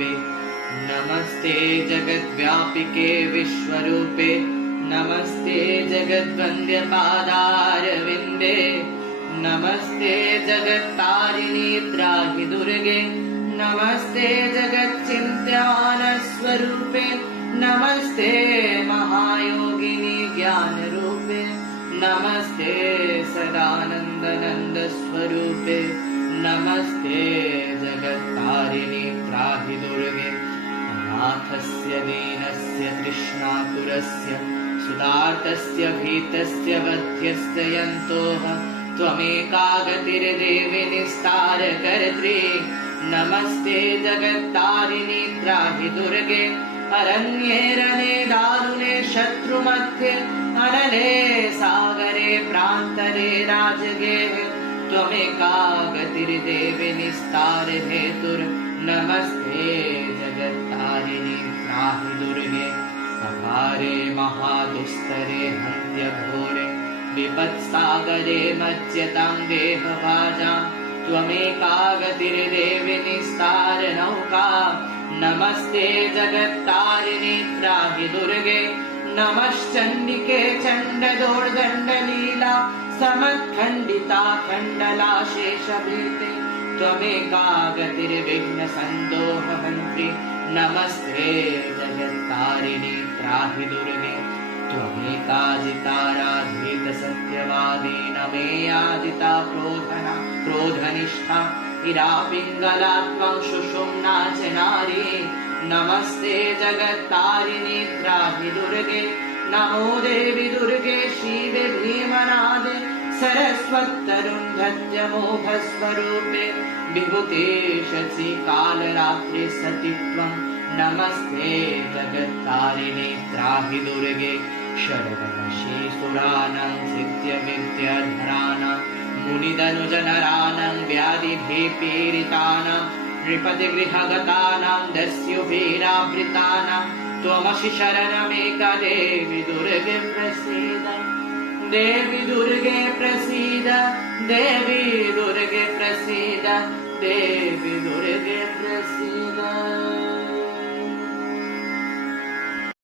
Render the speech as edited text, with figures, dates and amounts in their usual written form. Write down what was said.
रूपे नमस्ते जगद्व्यापिके विश्वरूपे नमस्ते जगद्वन्द्यपादारविन्दे नमस्ते जगत्तारिणी त्राहि दुर्गे नमस्ते जगच्चिन्त्यानस्वरूपे नमस्ते महायोगिनी ज्ञानरूपे नमस्ते सदानन्दनन्दस्वरूपे नमस्ते जगत्तारिणी त्राहि दुर्गे अनाथस्य दीनस्य तृष्णातुरस्य सुदार्तस्य भीतस्य वध्यस्य यन्तोः त्वमेका गतिर्देवि निस्तारकर्त्री नमस्ते जगत्तारिणी त्राहि दुर्गे अरण्ये रणे दारुणे शत्रुमध्ये अनले सागरे प्रान्तरे राजगेः त्वमेका गतिर्देवि निस्तारहेतुर्नमस्ते जगत्तारिणी त्राहि दुर्गे अपारे महादुस्तरे हन्त्यघोरे विपत्सागरे मज्यतां देहभाजां त्वमेका गतिर्देवि निस्तारनौका नमस्ते जगत्तारिणी त्राहि दुर्गे नमश्चण्डिके चण्डदोर्दण्डलीला समत्खण्डिता खण्डलाशेषभीते त्वमेका गतिर्विघ्नसन्दोहहन्त्री नमस्ते जगत्तारिणी त्राहि दुर्गे त्वमेका जिताराधितसत्यवादी नमेयाजिता क्रोधनिष्ठा इरापिङ्गला त्वं सुषुम्ना च नारी नमस्ते जगत्तारिणी त्राहि दुर्गे नमो देवि दुर्गे शिवे भीमनादे सरस्वत्तरुन्धत्यमोघस्वरूपे विभूते शचि कालरात्रि सति त्वं नमस्ते जगत्तारिणी त्राहि दुर्गे षड्वशी सुराणां सिद्ध्यविद्याधराणां मुनिदनुजनराणां व्याधिभिपीडितानां नृपतिगृहगतानां दस्युभिरावृतानां त्वमसि शरणमेका देवि दुर्गे प्रसीद देवि दुर्गे प्रसीद देवि दुर्गे प्रसीद देवि दुर्गे प्रसीद।